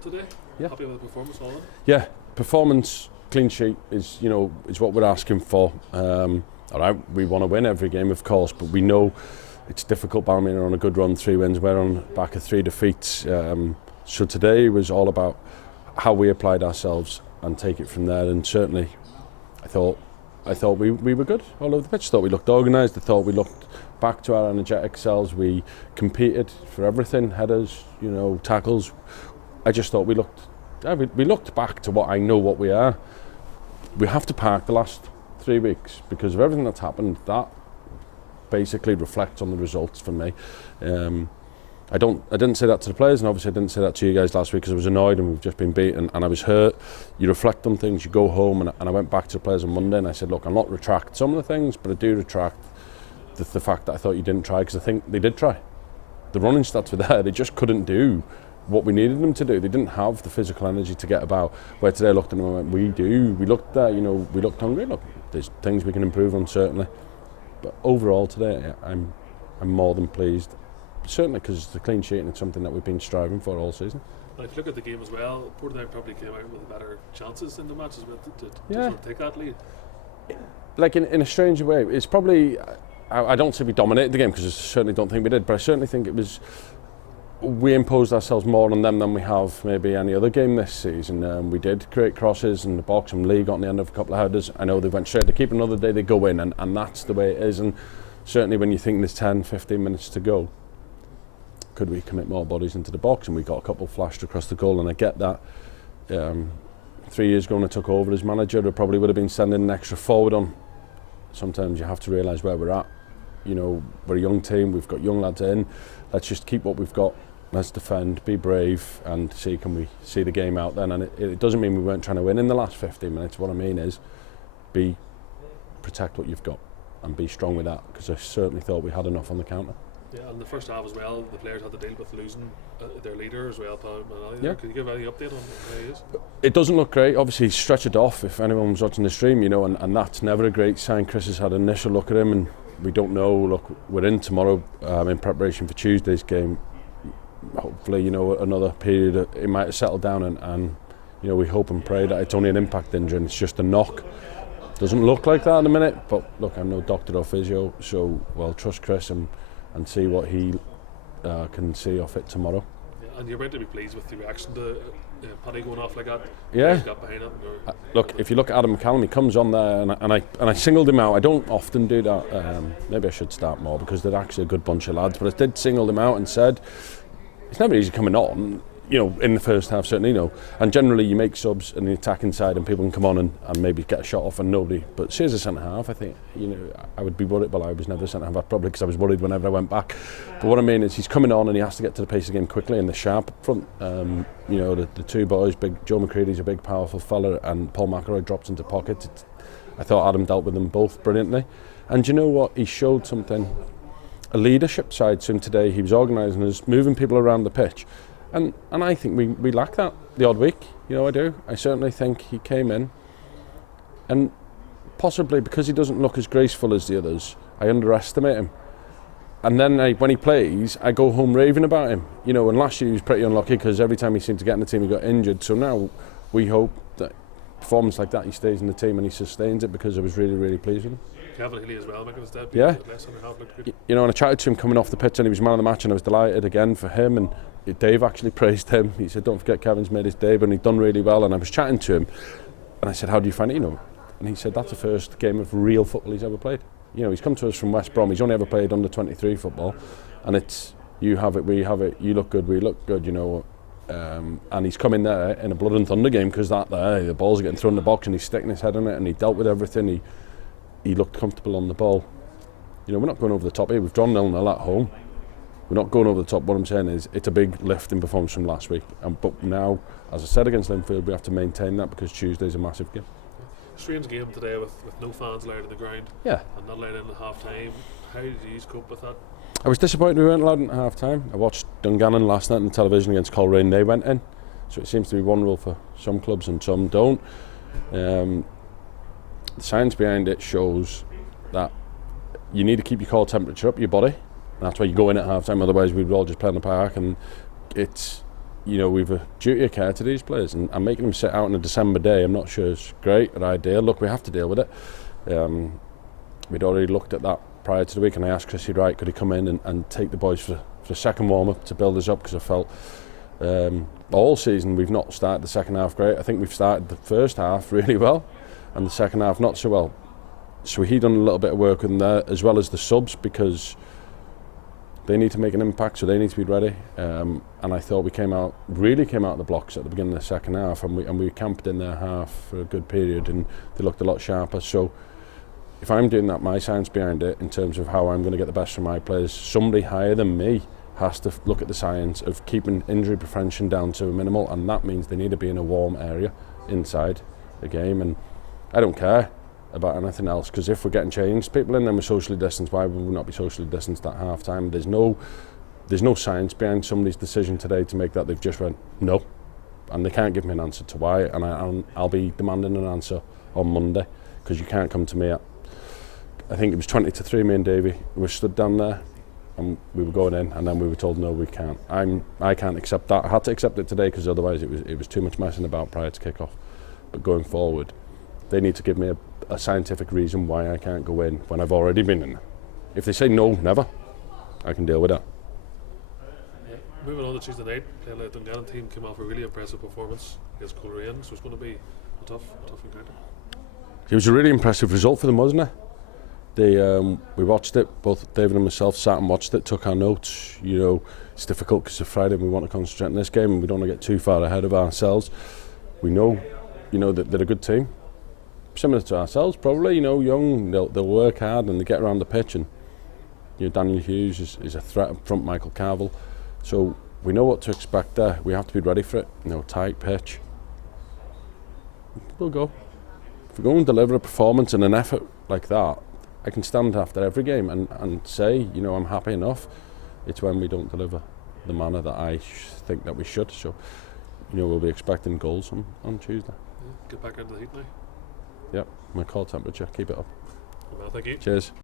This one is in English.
result today. Yeah. Happy with the performance, all that? Yeah, performance, clean sheet is what we're asking for. All right, we want to win every game, of course, but we know it's difficult. Ballymena are on a good run, 3 wins. We're on the back of 3 defeats. So today was all about how we applied ourselves and take it from there. And certainly, I thought we were good all over the pitch. I thought we looked organised. I thought we looked back to our energetic selves. We competed for everything, headers, tackles. I just thought we looked back to what I know what we are. We have to park the last 3 weeks because of everything that's happened. That basically reflects on the results for me. I didn't say that to the players, and obviously I didn't say that to you guys last week because I was annoyed and we've just been beaten and I was hurt. You reflect on things, you go home, and I went back to the players on Monday and I said, look, I'll not retract some of the things, but I do retract the fact that I thought you didn't try, because I think they did try. The running stats were there, they just couldn't do what we needed them to do. They didn't have the physical energy to get about. Where today I looked at them and went, we do. We looked there, we looked hungry. Look, there's things we can improve on, certainly. But overall today, I'm more than pleased. Certainly because it's the clean sheet and it's something that we've been striving for all season. Well, if you look at the game as well, Portadown probably came out with better chances in the match as well to Yeah. sort of take that lead. Like in a strange way, it's probably, I don't say we dominated the game because I certainly don't think we did, but I certainly think we imposed ourselves more on them than we have maybe any other game this season. We did create crosses in the box, and Lee got on the end of a couple of headers. I know they went straight to keep. Another day they go in, and that's the way it is. And certainly when you think there's 10, 15 minutes to go, could we commit more bodies into the box? And we got a couple flashed across the goal, and I get that. 3 years ago when I took over as manager, I probably would have been sending an extra forward on. Sometimes you have to realise where we're at. We're a young team, we've got young lads in. Let's just keep what we've got. Let's defend, be brave, and can we see the game out then. And it doesn't mean we weren't trying to win in the last 15 minutes. What I mean is protect what you've got and be strong with that, because I certainly thought we had enough on the counter. Yeah, and the first half as well, the players had to deal with losing their leader as well, Ballymena. Yeah. Could you give any update on how he is? It doesn't look great. Obviously, he's stretchered off if anyone was watching the stream, and that's never a great sign. Chris has had an initial look at him, and we don't know. Look, we're in tomorrow in preparation for Tuesday's game. Hopefully, another period, it might have settled down, and we hope and pray that it's only an impact injury and it's just a knock. Doesn't look like that in a minute, but look, I'm no doctor or physio, so I'll trust Chris and see what he can see off it tomorrow. Yeah, and you're meant to be pleased with the reaction to Paddy going off like that. Yeah. He's got behind it. Look, if you look at Adam McCallum, he comes on there, and I singled him out. I don't often do that. Maybe I should start more because they're actually a good bunch of lads. But I did single him out and said, it's never easy coming on. In the first half, certainly, And generally, you make subs in the attacking side, and people can come on and maybe get a shot off, and nobody. But see, as a centre half, I think I would be worried. Well, I was never a centre half, probably because I was worried whenever I went back. But what I mean is, he's coming on and he has to get to the pace of the game quickly, and the sharp up front. The two boys, Joe McCready's a big, powerful fella, and Paul McElroy drops into pocket. I thought Adam dealt with them both brilliantly, and you know what? He showed something, a leadership side to him today. He was organising us, moving people around the pitch. And I think we lack that the odd week. I do. I certainly think he came in, and possibly because he doesn't look as graceful as the others, I underestimate him. And then when he plays, I go home raving about him. And last year he was pretty unlucky because every time he seemed to get in the team he got injured. So now we hope that performance like that, he stays in the team and he sustains it, because I was really, really pleased with him. Kevin Healy as well making his debut. Yeah. Less than a half looked good. And I chatted to him coming off the pitch, and he was man of the match, and I was delighted again for him. And Dave actually praised him. He said, don't forget Kevin's made his debut and he'd done really well. And I was chatting to him and I said, how do you find it? And he said that's the first game of real football he's ever played. He's come to us from West Brom. He's only ever played under 23 football, and it's you have it, we have it, you look good, we look good, and he's come in there in a blood and thunder game, because the balls are getting thrown in the box and he's sticking his head on it, and he dealt with everything. He looked comfortable on the ball. We're not going over the top here. We've drawn 0-0 at home. We're not going over the top. What I'm saying is it's a big lift in performance from last week. But now, as I said against Linfield, we have to maintain that, because Tuesday's a massive game. Strange game today with no fans allowed in the ground. Yeah. And not allowed in at half time. How did you cope with that? I was disappointed we weren't allowed in at half time. I watched Dungannon last night on the television against Coleraine. They went in. So it seems to be one rule for some clubs and some don't. The science behind it shows that you need to keep your core temperature up, your body. And that's why you go in at half time, otherwise we'd all just play in the park. And it's you know, we've a duty of care to these players, and making them sit out on a December day, I'm not sure it's great or ideal. Look, we have to deal with it. We'd already looked at that prior to the week, and I asked Chrissy Wright, could he come in and take the boys for a second warm-up to build us up, because I felt all season we've not started the second half great. I think we've started the first half really well and the second half not so well. So he done a little bit of work in there, as well as the subs, because they need to make an impact, so they need to be ready. And I thought we really came out of the blocks at the beginning of the second half, and we camped in their half for a good period, and they looked a lot sharper. So if I'm doing that, my science behind it, in terms of how I'm going to get the best from my players, somebody higher than me has to look at the science of keeping injury prevention down to a minimal, and that means they need to be in a warm area inside the game. And I don't care about anything else, because if we're getting changed, people in them are socially distanced. Why would we not be socially distanced at half time? There's no science behind somebody's decision today to make that. They've just went no, and they can't give me an answer to why, and I'll be demanding an answer on Monday, because you can't come to me at, I think it was 20-3, me and Davey were stood down there and we were going in, and then we were told no, we can't. I can't accept that. I had to accept it today, because otherwise it was too much messing about prior to kick off. But going forward, they need to give me a scientific reason why I can't go in when I've already been in. If they say no, never, I can deal with that. Yeah. Moving on to Tuesday night, the Dungannon team came off a really impressive performance against Coleraine, so it's going to be a tough encounter. It was a really impressive result for them, wasn't it? We watched it, both David and myself sat and watched it, took our notes. You know, it's difficult because it's Friday and we want to concentrate on this game, and we don't want to get too far ahead of ourselves. We know, that they're a good team, similar to ourselves probably. Young, they'll work hard and they get around the pitch, and Daniel Hughes is a threat up front, Michael Carville. So we know what to expect there. We have to be ready for it. Tight pitch. We'll go. If we go and deliver a performance and an effort like that, I can stand after every game and say, I'm happy enough. It's when we don't deliver the manner that I think that we should. So, we'll be expecting goals on Tuesday. Get back into the heat now. Yep, my core temperature, keep it up. Well, thank you. Cheers.